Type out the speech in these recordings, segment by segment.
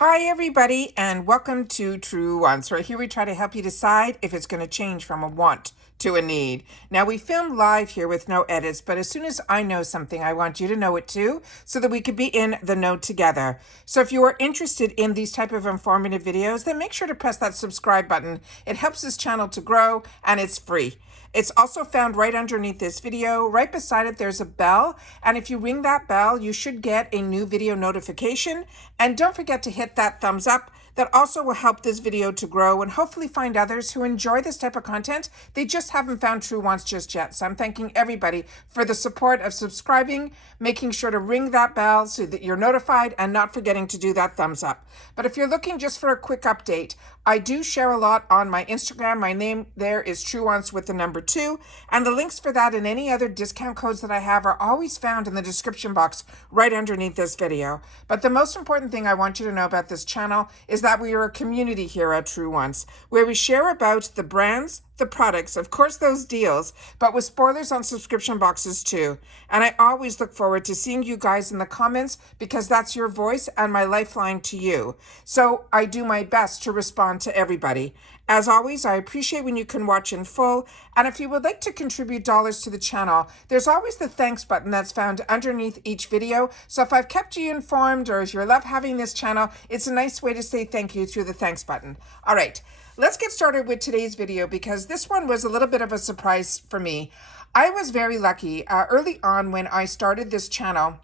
Hi, everybody, and welcome to Truewants, where here we try to help you decide if it's going to change from a want to a need. Now, we film live here with no edits, but as soon as I know something, I want you to know it too, so that we could be in the know together. So if you are interested in these type of informative videos, then make sure to press that subscribe button. It helps this channel to grow, and it's free. It's also found right underneath this video. Right beside it, there's a bell. And if you ring that bell, you should get a new video notification. And don't forget to hit that thumbs up. That also will help this video to grow and hopefully find others who enjoy this type of content. They just haven't found Truewants just yet. So I'm thanking everybody for the support of subscribing, making sure to ring that bell so that you're notified, and not forgetting to do that thumbs up. But if you're looking just for a quick update, I do share a lot on my Instagram. My name there is Truewants with the number 2. And the links for that and any other discount codes that I have are always found in the description box right underneath this video. But the most important thing I want you to know about this channel is that we are a community here at Truewants, where we share about the brands, the products, of course those deals, but with spoilers on subscription boxes too. And I always look forward to seeing you guys in the comments, because that's your voice and my lifeline to you. So I do my best to respond to everybody. As always, I appreciate when you can watch in full, and if you would like to contribute dollars to the channel, there's always the thanks button that's found underneath each video. So if I've kept you informed, or if you love having this channel, it's a nice way to say thank you through the thanks button. All right, let's get started with today's video, because this one was a little bit of a surprise for me. I was very lucky early on when I started this channel.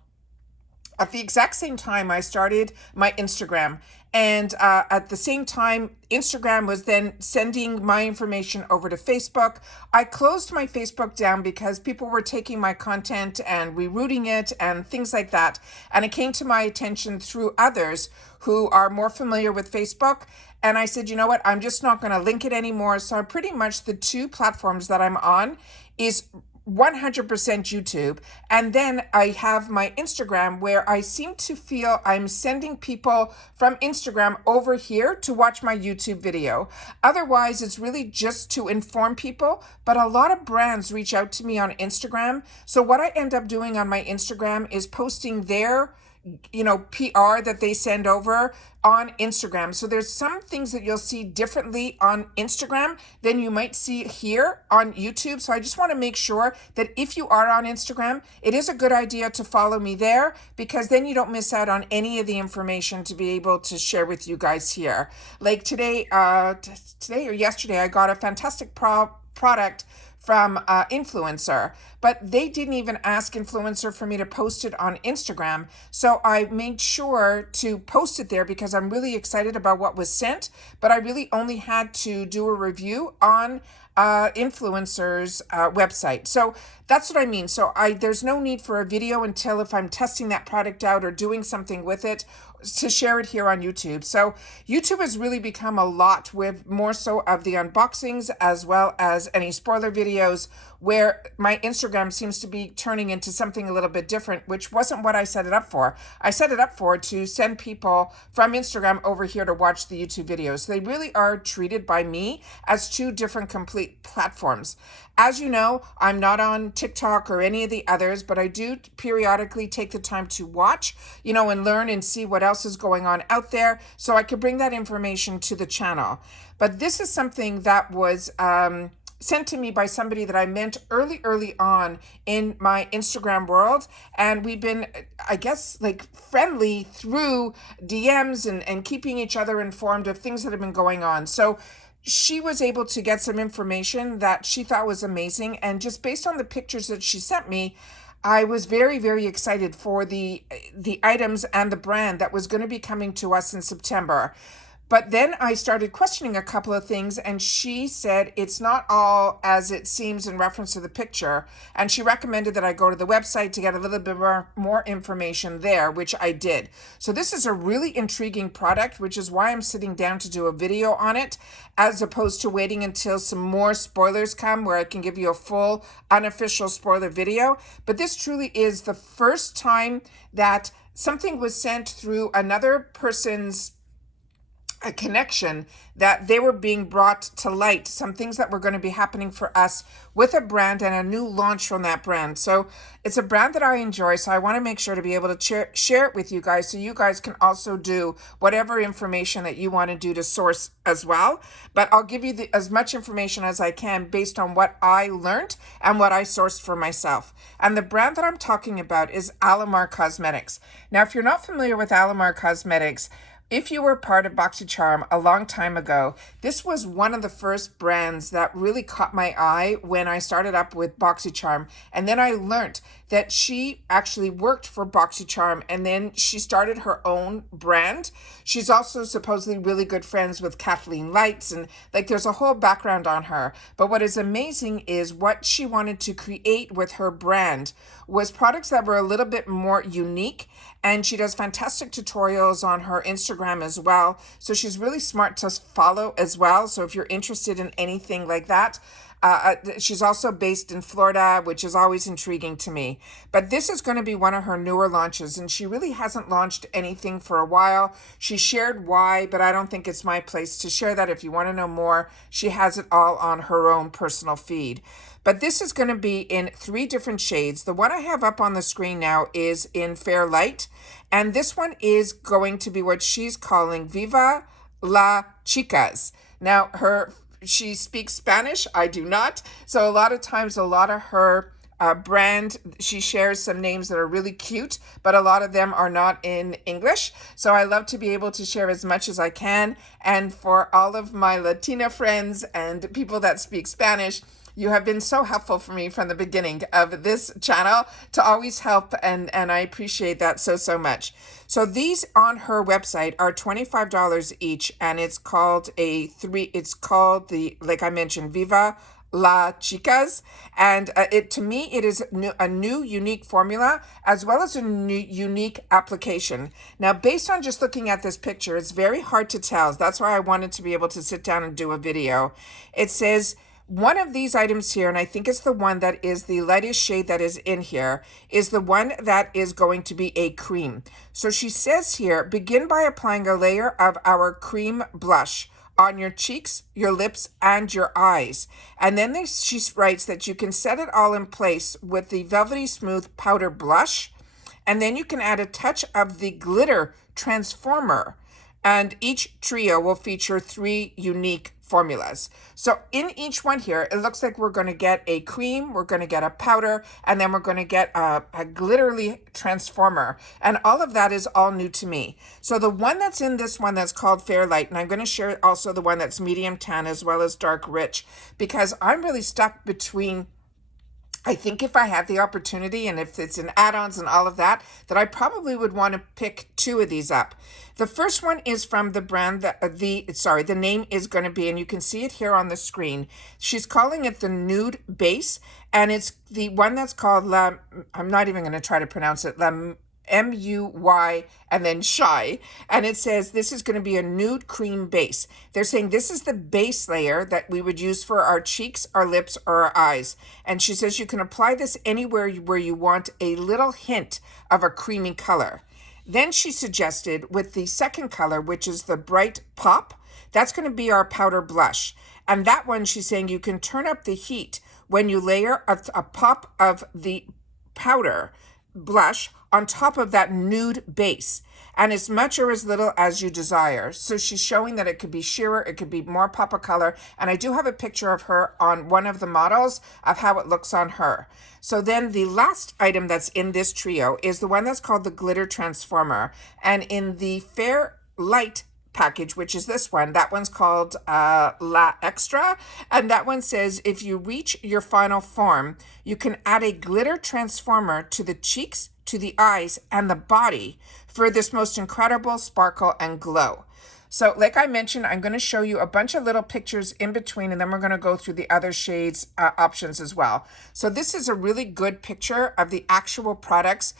At the exact same time, I started my Instagram. And at the same time, Instagram was then sending my information over to Facebook. I closed my Facebook down because people were taking my content and rerouting it and things like that. And it came to my attention through others who are more familiar with Facebook. And I said, you know what, I'm just not going to link it anymore. So pretty much the two platforms that I'm on is 100% YouTube. And then I have my Instagram, where I seem to feel I'm sending people from Instagram over here to watch my YouTube video. Otherwise, it's really just to inform people. But a lot of brands reach out to me on Instagram. So what I end up doing on my Instagram is posting their PR that they send over on Instagram. So there's some things that you'll see differently on Instagram than you might see here on YouTube. So I just want to make sure that if you are on Instagram, it is a good idea to follow me there, because then you don't miss out on any of the information to be able to share with you guys here. Like today or yesterday, I got a fantastic product from Influencer, but they didn't even ask Influencer for me to post it on Instagram. So I made sure to post it there because I'm really excited about what was sent, but I really only had to do a review on Influencer's website. So that's what I mean. So there's no need for a video until if I'm testing that product out or doing something with it to share it here on YouTube. So YouTube has really become a lot with more so of the unboxings as well as any spoiler videos, where my Instagram seems to be turning into something a little bit different, which wasn't what I set it up for. I set it up for to send people from Instagram over here to watch the YouTube videos. They really are treated by me as two different complete platforms. As you know, I'm not on TikTok or any of the others, but I do periodically take the time to watch, and learn and see what else is going on out there, so I could bring that information to the channel. But this is something that was sent to me by somebody that I met early on in my Instagram world. And we've been, I guess, like friendly through DMs and keeping each other informed of things that have been going on. So she was able to get some information that she thought was amazing. And just based on the pictures that she sent me, I was very, very excited for the items and the brand that was going to be coming to us in September. But then I started questioning a couple of things, and she said it's not all as it seems in reference to the picture. And she recommended that I go to the website to get a little bit more information there, which I did. So this is a really intriguing product, which is why I'm sitting down to do a video on it, as opposed to waiting until some more spoilers come where I can give you a full unofficial spoiler video. But this truly is the first time that something was sent through another person's a connection that they were being brought to light, some things that were going to be happening for us with a brand and a new launch from that brand. So it's a brand that I enjoy, so I want to make sure to be able to share it with you guys, so you guys can also do whatever information that you want to do to source as well. But I'll give you as much information as I can based on what I learned and what I sourced for myself. And the brand that I'm talking about is Alamar Cosmetics. Now, if you're not familiar with Alamar Cosmetics, if you were part of Boxycharm a long time ago, this was one of the first brands that really caught my eye when I started up with Boxycharm. And then I learned that she actually worked for Boxycharm, and then she started her own brand. She's also supposedly really good friends with Kathleen Lights, and like there's a whole background on her. But what is amazing is what she wanted to create with her brand was products that were a little bit more unique, and she does fantastic tutorials on her Instagram as well. So she's really smart to follow as well. So if you're interested in anything like that, she's also based in Florida, which is always intriguing to me. But this is going to be one of her newer launches, and she really hasn't launched anything for a while. She shared why, but I don't think it's my place to share that. If you want to know more, she has it all on her own personal feed. But this is going to be in 3 different shades. The one I have up on the screen now is in Fair Light, and this one is going to be what she's calling Viva la Chicas. Now, she speaks Spanish. I do not. So a lot of times, a lot of her brand, she shares some names that are really cute, but a lot of them are not in English. So I love to be able to share as much as I can. And for all of my Latina friends and people that speak Spanish, you have been so helpful for me from the beginning of this channel to always help, and I appreciate that so much. So these on her website are $25 each, and it's called like I mentioned, Viva La Chicas, and to me it is a new unique formula as well as a new unique application. Now, based on just looking at this picture, it's very hard to tell. That's why I wanted to be able to sit down and do a video. It says one of these items here, and I think it's the one that is the lightest shade that is in here, is the one that is going to be a cream. So she says here, begin by applying a layer of our cream blush on your cheeks, your lips, and your eyes. And then she writes that you can set it all in place with the velvety smooth powder blush, and then you can add a touch of the glitter transformer. And each trio will feature 3 unique formulas. So in each one here, it looks like we're going to get a cream, we're going to get a powder, and then we're going to get a glittery transformer. And all of that is all new to me. So the one that's in this one that's called Fair Light, and I'm going to share also the one that's medium tan as well as dark rich, because I'm really stuck between, I think if I had the opportunity and if it's in add-ons and all of that, that I probably would want to pick 2 of these up. The first one is from the brand that the name is going to be, and you can see it here on the screen. She's calling it the Nude Base, and it's the one that's called I'm not even going to try to pronounce it, MUY and then Shy, and it says this is going to be a nude cream base. They're saying this is the base layer that we would use for our cheeks, our lips, or our eyes. And she says you can apply this anywhere where you want a little hint of a creamy color. Then she suggested with the second color, which is the Bright Pop, that's going to be our powder blush. And that one, she's saying you can turn up the heat when you layer a pop of the powder blush on top of that nude base, and as much or as little as you desire. So she's showing that it could be sheerer, it could be more pop of color, and I do have a picture of her on one of the models of how it looks on her. So then the last item that's in this trio is the one that's called the Glitter Transformer, and in the Fair Light package, which is this one, that one's called La Extra, and that one says if you reach your final form, you can add a glitter transformer to the cheeks, to the eyes, and the body for this most incredible sparkle and glow. So like I mentioned, I'm going to show you a bunch of little pictures in between, and then we're going to go through the other shades options as well. So this is a really good picture of the actual products,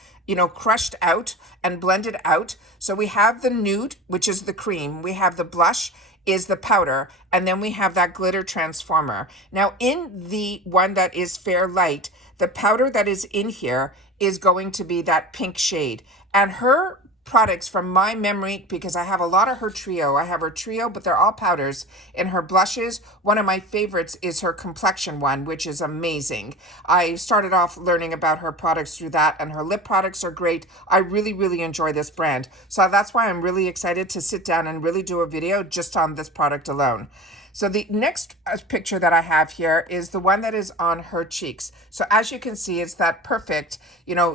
crushed out and blended out. So we have the nude, which is the cream. We have the blush is the powder, and then we have that glitter transformer. Now in the one that is Fair Light, the powder that is in here is going to be that pink shade. And her products from my memory because I have a lot of her trio. I have her trio, but they're all powders. In her blushes, one of my favorites is her complexion one, which is amazing. I started off learning about her products through that, and her lip products are great. I really, really enjoy this brand. So that's why I'm really excited to sit down and really do a video just on this product alone. So the next picture that I have here is the one that is on her cheeks. So as you can see, it's that perfect,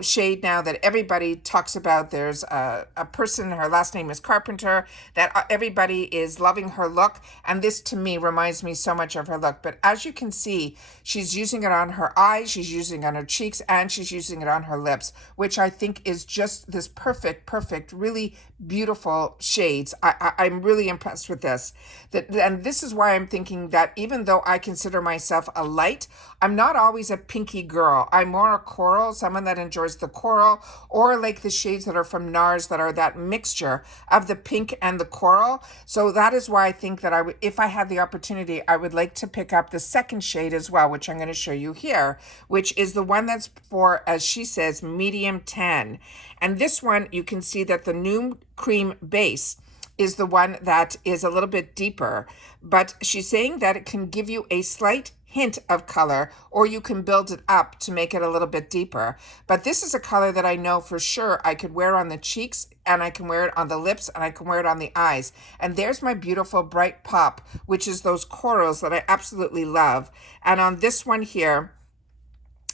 shade now that everybody talks about. There's a person, her last name is Carpenter, that everybody is loving her look. And this to me reminds me so much of her look. But as you can see, she's using it on her eyes, she's using it on her cheeks, and she's using it on her lips, which I think is just this perfect, really beautiful shades. I'm really impressed with this. And this is why I'm thinking that even though I consider myself a light, I'm not always a pinky girl. I'm more a coral, someone that enjoys the coral, or like the shades that are from NARS that are that mixture of the pink and the coral. So that is why I think that if I had the opportunity, I would like to pick up the second shade as well, which I'm going to show you here, which is the one that's for, as she says, medium tan. And this one, you can see that the new cream base is the one that is a little bit deeper, but she's saying that it can give you a slight hint of color, or you can build it up to make it a little bit deeper. But this is a color that I know for sure I could wear on the cheeks, and I can wear it on the lips, and I can wear it on the eyes. And there's my beautiful bright pop, which is those corals that I absolutely love. And on this one here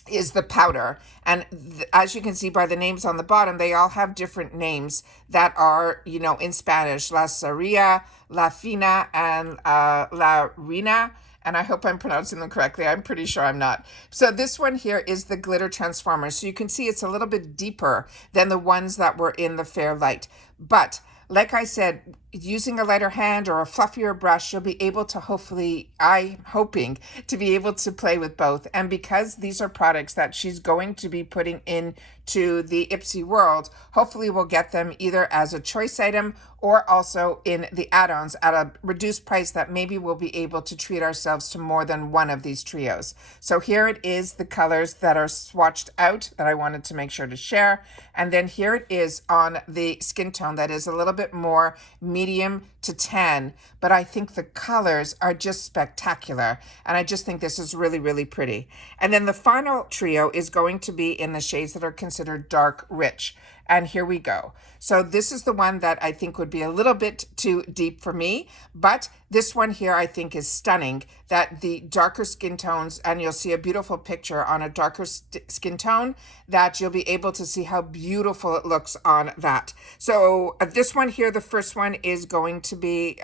is the powder, and as you can see by the names on the bottom, they all have different names that are in Spanish: La Saria, La Fina, and La Rina. And I hope I'm pronouncing them correctly. I'm pretty sure I'm not. So this one here is the glitter transformer. So you can see it's a little bit deeper than the ones that were in the Fair Light. But like I said, using a lighter hand or a fluffier brush, you'll be able to I'm hoping to be able to play with both. And because these are products that she's going to be putting into the IPSY world, hopefully we'll get them either as a choice item or also in the add-ons at a reduced price that maybe we'll be able to treat ourselves to more than one of these trios. So here it is, the colors that are swatched out that I wanted to make sure to share. And then here it is on the skin tone that is a little bit more medium to tan, but I think the colors are just spectacular. And I just think this is really, really pretty. And then the final trio is going to be in the shades that are considered dark rich. And here we go. So this is the one that I think would be a little bit too deep for me, but this one here I think is stunning, that the darker skin tones, and you'll see a beautiful picture on a darker skin tone, that you'll be able to see how beautiful it looks on that. So this one here, the first one is going to be,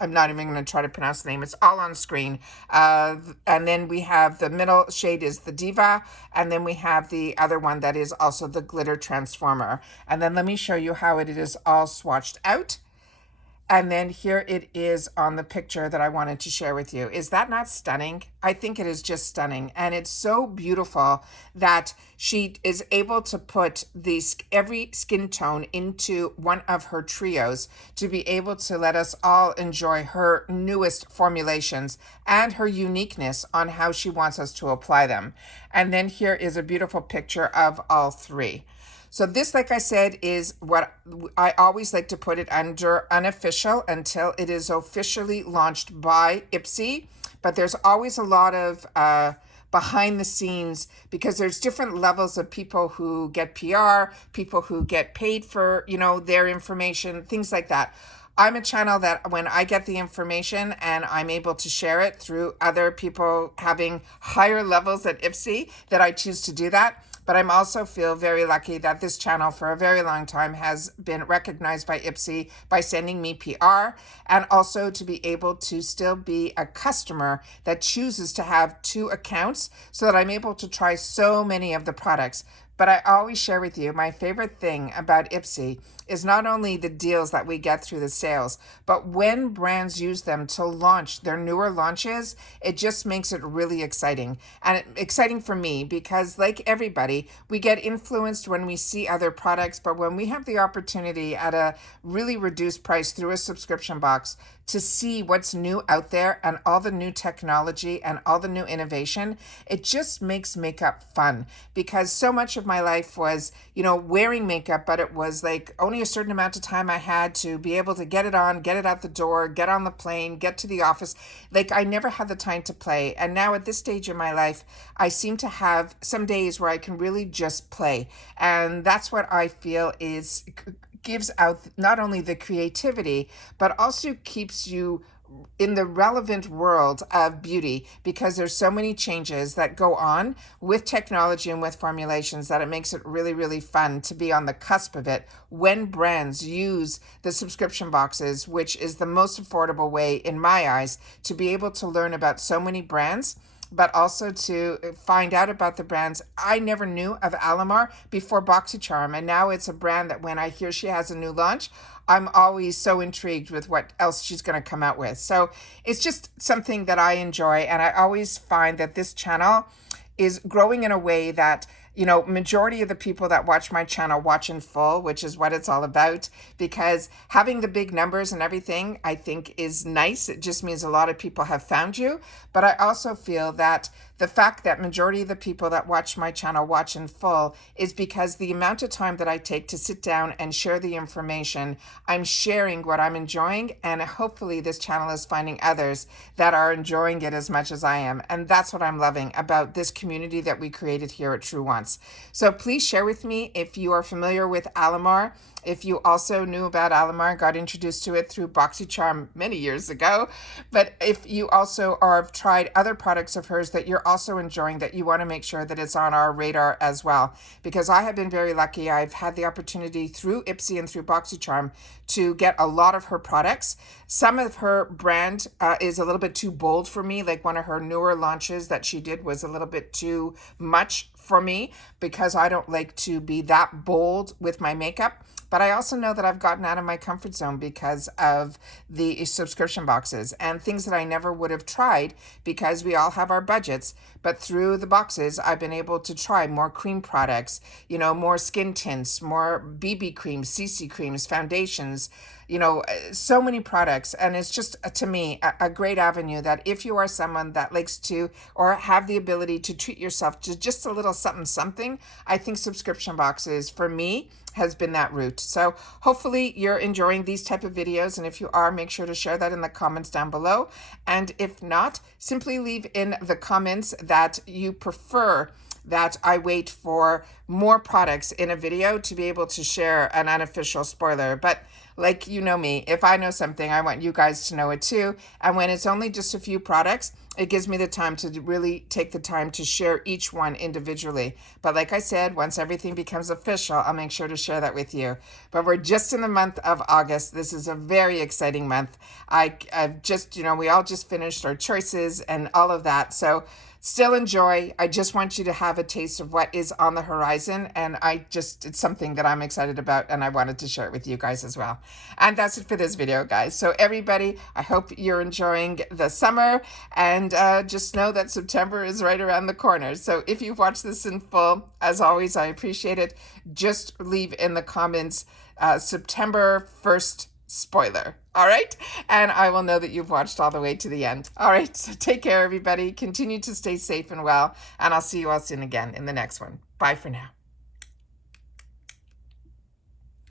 I'm not even going to try to pronounce the name. It's all on screen. And then we have the middle shade is the Diva. And then we have the other one that is also the Glitter Transformer. And then let me show you how it is all swatched out. And then here it is on the picture that I wanted to share with you. Is that not stunning? I think it is just stunning. And it's so beautiful that she is able to put every skin tone into one of her trios to be able to let us all enjoy her newest formulations and her uniqueness on how she wants us to apply them. And then here is a beautiful picture of all three. So this, like I said, is what I always like to put it under unofficial until it is officially launched by IPSY. But there's always a lot of behind the scenes, because there's different levels of people who get PR, people who get paid for, their information, things like that. I'm a channel that when I get the information and I'm able to share it through other people having higher levels at IPSY, that I choose to do that. But I'm also feel very lucky that this channel for a very long time has been recognized by IPSY by sending me PR, and also to be able to still be a customer that chooses to have 2 accounts so that I'm able to try so many of the products. But I always share with you, my favorite thing about IPSY is not only the deals that we get through the sales, but when brands use them to launch their newer launches, it just makes it really exciting. And exciting for me because, like everybody, we get influenced when we see other products, but when we have the opportunity at a really reduced price through a subscription box to see what's new out there and all the new technology and all the new innovation, it just makes makeup fun, because so much of my life was, wearing makeup, but it was like only a certain amount of time I had to be able to get it on, get it out the door, get on the plane, get to the office. Like I never had the time to play. And now at this stage in my life, I seem to have some days where I can really just play. And that's what I feel is gives out not only the creativity, but also keeps you in the relevant world of beauty, because there's so many changes that go on with technology and with formulations that it makes it really, really fun to be on the cusp of it when brands use the subscription boxes, which is the most affordable way in my eyes to be able to learn about so many brands, but also to find out about the brands. I never knew of Alamar before Boxycharm, and now it's a brand that when I hear she has a new launch, I'm always so intrigued with what else she's going to come out with. So it's just something that I enjoy, and I always find that this channel is growing in a way that majority of the people that watch my channel watch in full, which is what it's all about, because having the big numbers and everything, I think is nice. It just means a lot of people have found you. But I also feel that the fact that majority of the people that watch my channel watch in full is because the amount of time that I take to sit down and share the information, I'm sharing what I'm enjoying, and hopefully this channel is finding others that are enjoying it as much as I am. And that's what I'm loving about this community that we created here at Truewants. So please share with me if you are familiar with Alamar, if you also knew about Alamar, got introduced to it through Boxycharm many years ago, but if you also have tried other products of hers that you're also enjoying, that you want to make sure that it's on our radar as well. Because I have been very lucky. I've had the opportunity through IPSY and through Boxycharm to get a lot of her products. Some of her brand is a little bit too bold for me. Like one of her newer launches that she did was a little bit too much for me, because I don't like to be that bold with my makeup. But I also know that I've gotten out of my comfort zone because of the subscription boxes and things that I never would have tried, because we all have our budgets. But through the boxes, I've been able to try more cream products, more skin tints, more BB creams, CC creams, foundations, so many products. And it's just, to me, a great avenue that if you are someone that likes to or have the ability to treat yourself to just a little something, I think subscription boxes for me has been that route. So hopefully you're enjoying these type of videos, and if you are, make sure to share that in the comments down below. And if not, simply leave in the comments that you prefer that I wait for more products in a video to be able to share an unofficial spoiler. But like me, if I know something, I want you guys to know it too. And when it's only just a few products, it gives me the time to really take the time to share each one individually. But like I said, once everything becomes official, I'll make sure to share that with you. But we're just in the month of August. This is a very exciting month. I've just, we all just finished our choices and all of that. So still enjoy. I just want you to have a taste of what is on the horizon. And it's something that I'm excited about, and I wanted to share it with you guys as well. And that's it for this video, guys. So everybody, I hope you're enjoying the summer, and just know that September is right around the corner. So if you've watched this in full, as always, I appreciate it. Just leave in the comments September 1st spoiler. All right. And I will know that you've watched all the way to the end. All right. So take care, everybody. Continue to stay safe and well. And I'll see you all soon again in the next one. Bye for now.